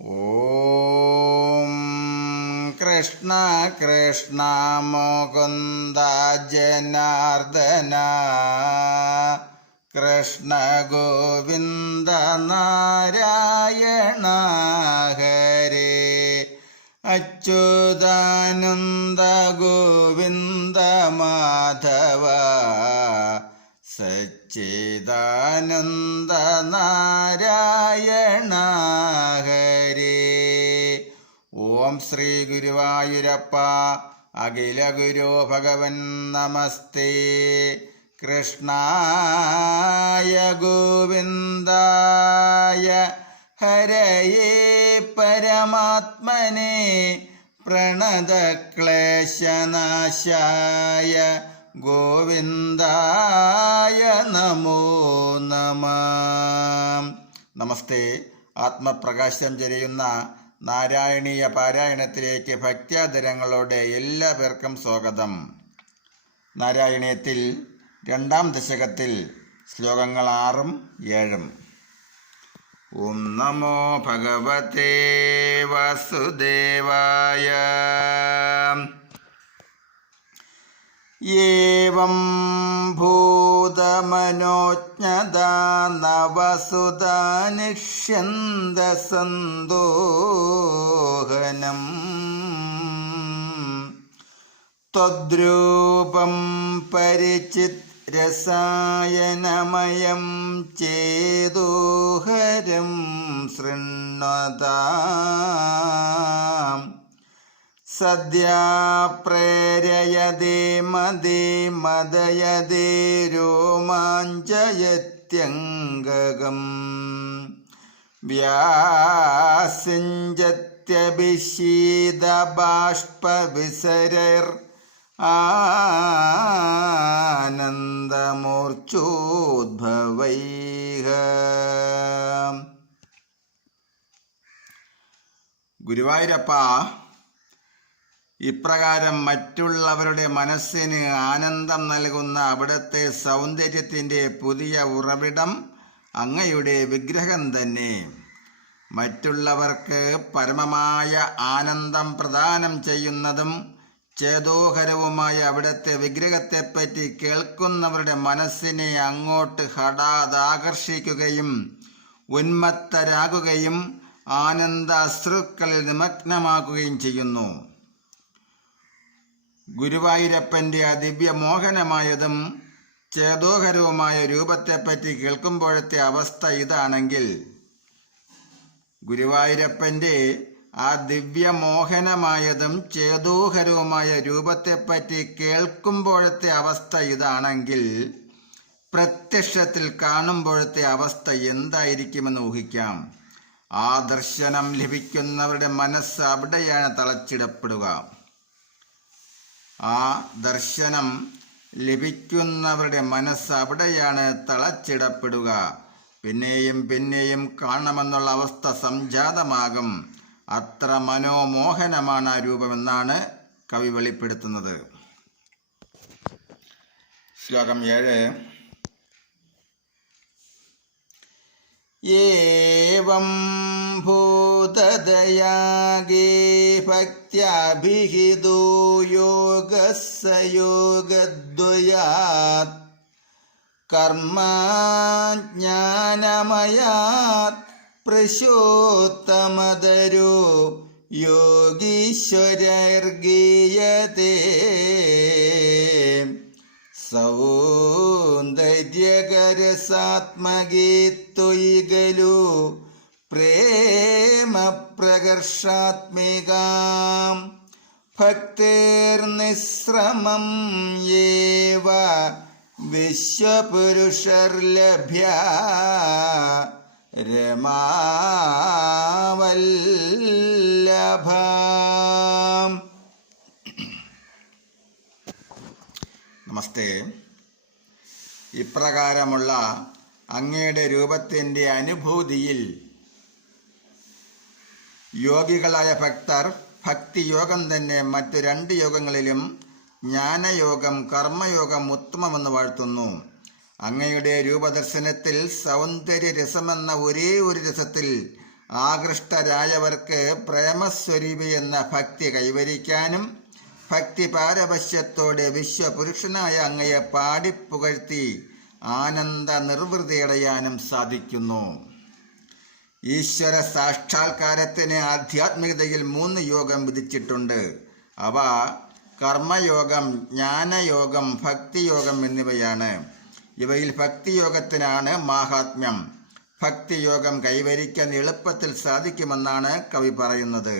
ഓം കൃഷ്ണ കൃഷ്ണ മുകുന്ദ ജനാർദ്ദന കൃഷ്ണ ഗോവിന്ദ നാരായണ ഹരേ അച്യുതാനന്ദ ഗോവിന്ദ മാധവ സച്ചിദാനന്ദ നാരായണ ഹരേ. ഓം ശ്രീ ഗുരുവായൂരപ്പ അഖില ഗുരു ഭഗവൻ നമസ്തേ. കൃഷ്ണായ ഗോവിന്ദായ ഹരയേ പരമാത്മനെ പ്രണതക്ലേശനാശായ ഗോവിന്ദായ നമോ നമഃ. നമസ്തേ. ആത്മപ്രകാശം ചൊരിയുന്ന നാരായണീയ പാരായണത്തിലേക്ക് ഭക്ത്യാദരങ്ങളോടെ എല്ലാ പേർക്കും സ്വാഗതം. നാരായണീയത്തിൽ രണ്ടാം ദശകത്തിൽ ശ്ലോകങ്ങൾ 6ഉം 7ഉം. ഓം നമോ ഭഗവതേ വാസുദേവായ. ഏവം ഭൂതമനോജ്ഞദാ നവസുതാ നിഷ്യന്ത സന്തോഹനം ത്വദ്രൂപം പരിചിത് രസായനമയം ചേതോഹരം ശൃണ്വതാം സദ്യാ പ്രേരയതേ മദേ മദയതേ രോമാഞ്ചയത്യംഗകം വ്യാസിഞ്ചത്യഭിഷീദബാഷ്പവിസരൈർ ആനന്ദമൂർച്ഛോദ്ഭവൈഃ. ഗുരുവായൂരപ്പ, ഇപ്രകാരം മറ്റുള്ളവരുടെ മനസ്സിന് ആനന്ദം നൽകുന്ന അവിടുത്തെ സൗന്ദര്യത്തിൻ്റെ പുതിയ ഉറവിടം അങ്ങയുടെ വിഗ്രഹം തന്നെ. മറ്റുള്ളവർക്ക് പരമമായ ആനന്ദം പ്രദാനം ചെയ്യുന്നതും ചേതോഹരവുമായ അവിടുത്തെ വിഗ്രഹത്തെപ്പറ്റി കേൾക്കുന്നവരുടെ മനസ്സിനെ അങ്ങോട്ട് ഹഠാതാകർഷിക്കുകയും ഉന്മത്തരാകുകയും ആനന്ദ അശ്രുക്കളിൽ നിമഗ്നമാക്കുകയും ചെയ്യുന്നു. ഗുരുവായൂരപ്പൻ്റെ ദിവ്യമോഹനമായതും ചേതോഹരവുമായ രൂപത്തെപ്പറ്റി കേൾക്കുമ്പോഴത്തെ അവസ്ഥ ഇതാണെങ്കിൽ, ഗുരുവായൂരപ്പൻ്റെ ആ ദിവ്യമോഹനമായതും ചേതോഹരവുമായ രൂപത്തെപ്പറ്റി കേൾക്കുമ്പോഴത്തെ അവസ്ഥ ഇതാണെങ്കിൽ, പ്രത്യക്ഷത്തിൽ കാണുമ്പോഴത്തെ അവസ്ഥ എന്തായിരിക്കുമെന്ന് ഊഹിക്കാം. ആ ദർശനം ലഭിക്കുന്നവരുടെ മനസ്സ് അവിടെയാണ് തളച്ചിടപ്പെടുക. ആ ദർശനം ലഭിക്കുന്നവരുടെ മനസ്സ് അവിടെയാണ് തളച്ചിടപ്പെടുക. പിന്നെയും പിന്നെയും കാണണമെന്നുള്ള അവസ്ഥ സംജാതമാകും. അത്ര മനോമോഹനമാണ് ആ രൂപമെന്നാണ് കവി വെളിപ്പെടുത്തുന്നത്. ശ്ലോകം 7. ഏവം ഭൂതദയാഗേ ഭക്ത്യാഭിഹിതോ യോഗസ്സ യോഗദ്വയാത് കർമ്മജ്ഞാനമയാത് പ്രശോത്തമതരോ യോഗീശ്വരർഗീയതേ സൗന്ദര്യകരസാത്മകേത്വയികലോ പ്രേമപ്രകർഷാത്മികാം ഭക്തേർനിശ്രമം യേവ വിശ്വപുരുഷർലഭ്യ രമാവല്ലഭാം. നമസ്തേ. ഇപ്രകാരമുള്ള അങ്ങയുടെ രൂപത്തിൻ്റെ അനുഭൂതിയിൽ യോഗികളായ ഭക്തർ ഭക്തിയോഗം തന്നെ മറ്റു 2 യോഗങ്ങളിലും ജ്ഞാനയോഗം കർമ്മയോഗം ഉത്തമമെന്ന് വാഴ്ത്തുന്നു. അങ്ങയുടെ രൂപദർശനത്തിൽ സൗന്ദര്യ രസമെന്ന ഒരേ ഒരു രസത്തിൽ ആകൃഷ്ടരായവർക്ക് പ്രേമസ്വരൂപി എന്ന ഭക്തി കൈവരിക്കാനും ഭക്തി പാരവശ്യത്തോടെ വിശ്വപുരുഷനായ അങ്ങയെ പാടിപ്പുകഴ്ത്തി ആനന്ദ നിർവൃതിയടയാനും സാധിക്കുന്നു. ഈശ്വര സാക്ഷാത്കാരത്തിന് ആധ്യാത്മികതയിൽ 3 യോഗം വിധിച്ചിട്ടുണ്ട്. അവ കർമ്മയോഗം, ജ്ഞാനയോഗം, ഭക്തിയോഗം എന്നിവയാണ്. ഇവയിൽ ഭക്തിയോഗത്തിനാണ് മാഹാത്മ്യം. ഭക്തിയോഗം കൈവരിക്കാൻ എളുപ്പത്തിൽ സാധിക്കുമെന്നാണ് കവി പറയുന്നത്.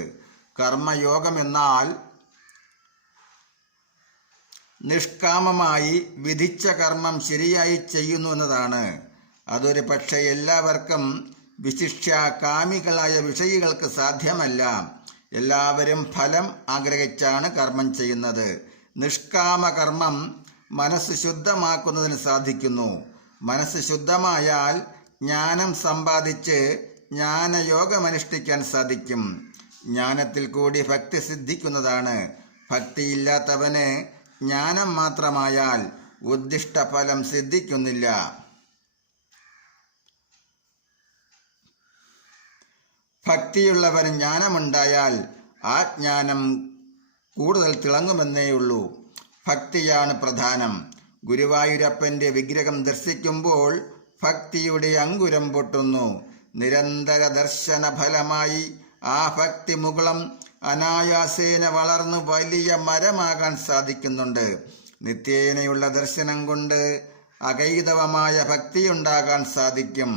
കർമ്മയോഗം എന്നാൽ നിഷ്കാമമായി വിധിച്ച കർമ്മം ശരിയായി ചെയ്യുന്നു എന്നതാണ്. അതൊരു പക്ഷേ എല്ലാവർക്കും, വിശിഷ്യ കാമികളായ വിഷയികൾക്ക് സാധ്യമല്ല. എല്ലാവരും ഫലം ആഗ്രഹിച്ചാണ് കർമ്മം ചെയ്യുന്നത്. നിഷ്കാമ കർമ്മം മനസ്സ് ശുദ്ധമാക്കുന്നതിന് സാധിക്കുന്നു. മനസ്സ് ശുദ്ധമായാൽ ജ്ഞാനം സമ്പാദിച്ച് ജ്ഞാനയോഗമനുഷ്ഠിക്കാൻ സാധിക്കും. ജ്ഞാനത്തിൽ കൂടി ഭക്തി സിദ്ധിക്കുന്നതാണ്. ഭക്തിയില്ലാത്തവന് ജ്ഞാനം മാത്രമായാൽ ഉദ്ദിഷ്ട ഫലം സിദ്ധിക്കുന്നില്ല. ഭക്തിയുള്ളവന് ജ്ഞാനമുണ്ടായാൽ ആ ജ്ഞാനം കൂടുതൽ തിളങ്ങുമെന്നേയുള്ളൂ. ഭക്തിയാണ് പ്രധാനം. ഗുരുവായൂരപ്പൻ്റെ വിഗ്രഹം ദർശിക്കുമ്പോൾ ഭക്തിയുടെ അങ്കുരം പൊട്ടുന്നു. നിരന്തര ദർശന ഫലമായി ആ ഭക്തി മുകുളം അനായാസേന വളർന്നു വലിയ മരമാകാൻ സാധിക്കുന്നുണ്ട്. നിത്യേനയുള്ള ദർശനം കൊണ്ട് അകൈതവമായ ഭക്തിയുണ്ടാകാൻ സാധിക്കും.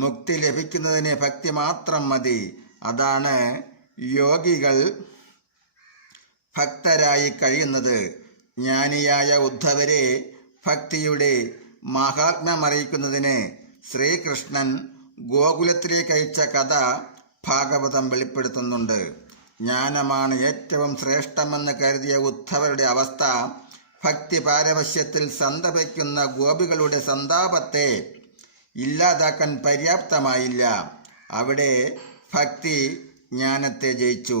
മുക്തി ലഭിക്കുന്നതിന് ഭക്തി മാത്രം മതി. അതാണ് യോഗികൾ ഭക്തരായി കഴിയുന്നത്. ജ്ഞാനിയായ ഉദ്ധവരെ ഭക്തിയുടെ മഹാത്മ്യമറിയിക്കുന്നതിന് ശ്രീകൃഷ്ണൻ ഗോകുലത്തിലേക്ക് അയച്ച കഥ ഭാഗവതം വെളിപ്പെടുത്തുന്നുണ്ട്. ജ്ഞാനമാണ് ഏറ്റവും ശ്രേഷ്ഠമെന്ന് കരുതിയ ഉദ്ധവരുടെ അവസ്ഥ ഭക്തി പാരവശ്യത്തിൽ സന്തപിക്കുന്ന ഗോപികളുടെ സന്താപത്തെ ഇല്ലാതാക്കാൻ പര്യാപ്തമായില്ല. അവിടെ ഭക്തി ജ്ഞാനത്തെ ജയിച്ചു.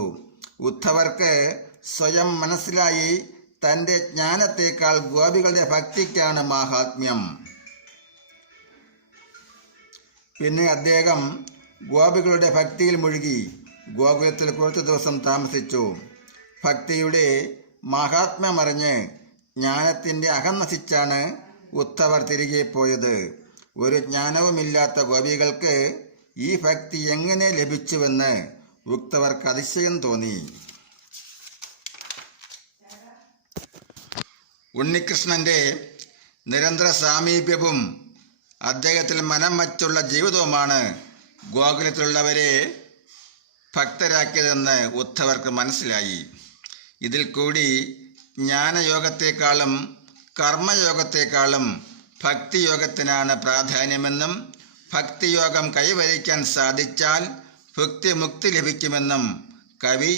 ഉദ്ധവർക്ക് സ്വയം മനസ്സിലായി തൻ്റെ ജ്ഞാനത്തേക്കാൾ ഗോപികളുടെ ഭക്തിക്കാണ് മാഹാത്മ്യം. പിന്നെ അദ്ദേഹം ഗോപികളുടെ ഭക്തിയിൽ മുഴുകി ഗോകുലത്തിൽ കുറച്ചു ദിവസം താമസിച്ചു. ഭക്തിയുടെ മഹാത്മ്യമറിഞ്ഞ് ജ്ഞാനത്തിൻ്റെ അകം നശിച്ചാണ് ഉദ്ധവർ തിരികെ പോയത്. ഒരു ജ്ഞാനവുമില്ലാത്ത ഗോപികൾക്ക് ഈ ഭക്തി എങ്ങനെ ലഭിച്ചുവെന്ന് ഉദ്ധവർക്ക് അതിശയം തോന്നി. ഉണ്ണികൃഷ്ണൻ്റെ നിരന്തര സാമീപ്യവും അദ്ദേഹത്തിൽ മനം വച്ചുള്ള ജീവിതവുമാണ് ഗോകുലത്തിലുള്ളവരെ ഭക്തരാക്കിയതെന്ന് ഉദ്ധവർക്ക് മനസ്സിലായി. ഇതിൽ കൂടി ജ്ഞാനയോഗത്തെക്കാളും കർമ്മയോഗത്തെക്കാളും ഭക്തിയോഗത്തിനാണ് പ്രാധാന്യമെന്നും ഭക്തിയോഗം കൈവരിക്കാൻ സാധിച്ചാൽ ഭക്തിമുക്തി ലഭിക്കുമെന്നും കവി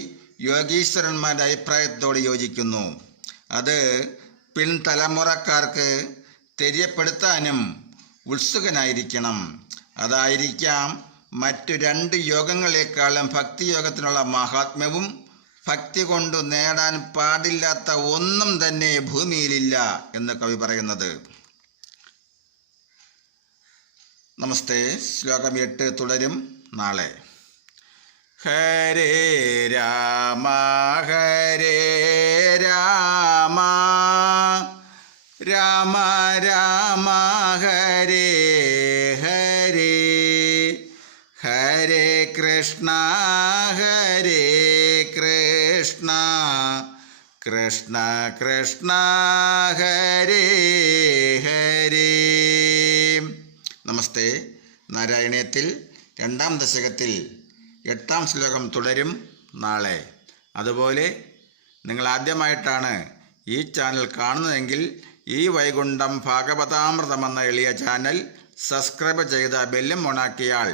യോഗീശ്വരന്മാരുടെ അഭിപ്രായത്തോട് യോജിക്കുന്നു. അത് പിൻതലമുറക്കാർക്ക് തെര്യപ്പെടുത്താനും ഉത്സുകനായിരിക്കണം. അതായിരിക്കാം മറ്റു 2 യോഗങ്ങളെക്കാളും ഭക്തിയോഗത്തിനുള്ള മഹാത്മ്യവും. ഭക്തി കൊണ്ടു നേടാൻ പാടില്ലാത്ത ഒന്നും തന്നെ ഭൂമിയിലില്ല എന്ന് കവി പറയുന്നത്. നമസ്തേ. ശ്ലോകം 8 തുടരും നാളെ. ഹരേ രാമ ഹരേ രാമ രാമ രാമ ഹരേ ഹരേ ഹരേ കൃഷ്ണ ഹരേ കൃഷ്ണ കൃഷ്ണ കൃഷ്ണ ഹരേ ഹരേ. നമസ്തേ. നാരായണീയത്തിൽ 2ാം ദശകത്തിൽ 8ാം ശ്ലോകം തുടരും നാളെ. അതുപോലെ നിങ്ങൾ ആദ്യമായിട്ടാണ് ഈ ചാനൽ കാണുന്നതെങ്കിൽ ഈ വൈകുണ്ഠം ഭാഗവതാമൃതം എന്ന എളിയ ചാനൽ സബ്സ്ക്രൈബ് ചെയ്ത ബെല്ലും ഓണാക്കിയാൽ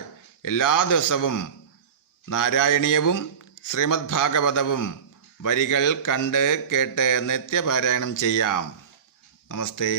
എല്ലാ ദിവസവും നാരായണീയവും ശ്രീമദ് ഭാഗവതവും വരികൾ കണ്ട് കേട്ട് നിത്യപാരായണം ചെയ്യാം. നമസ്തേ.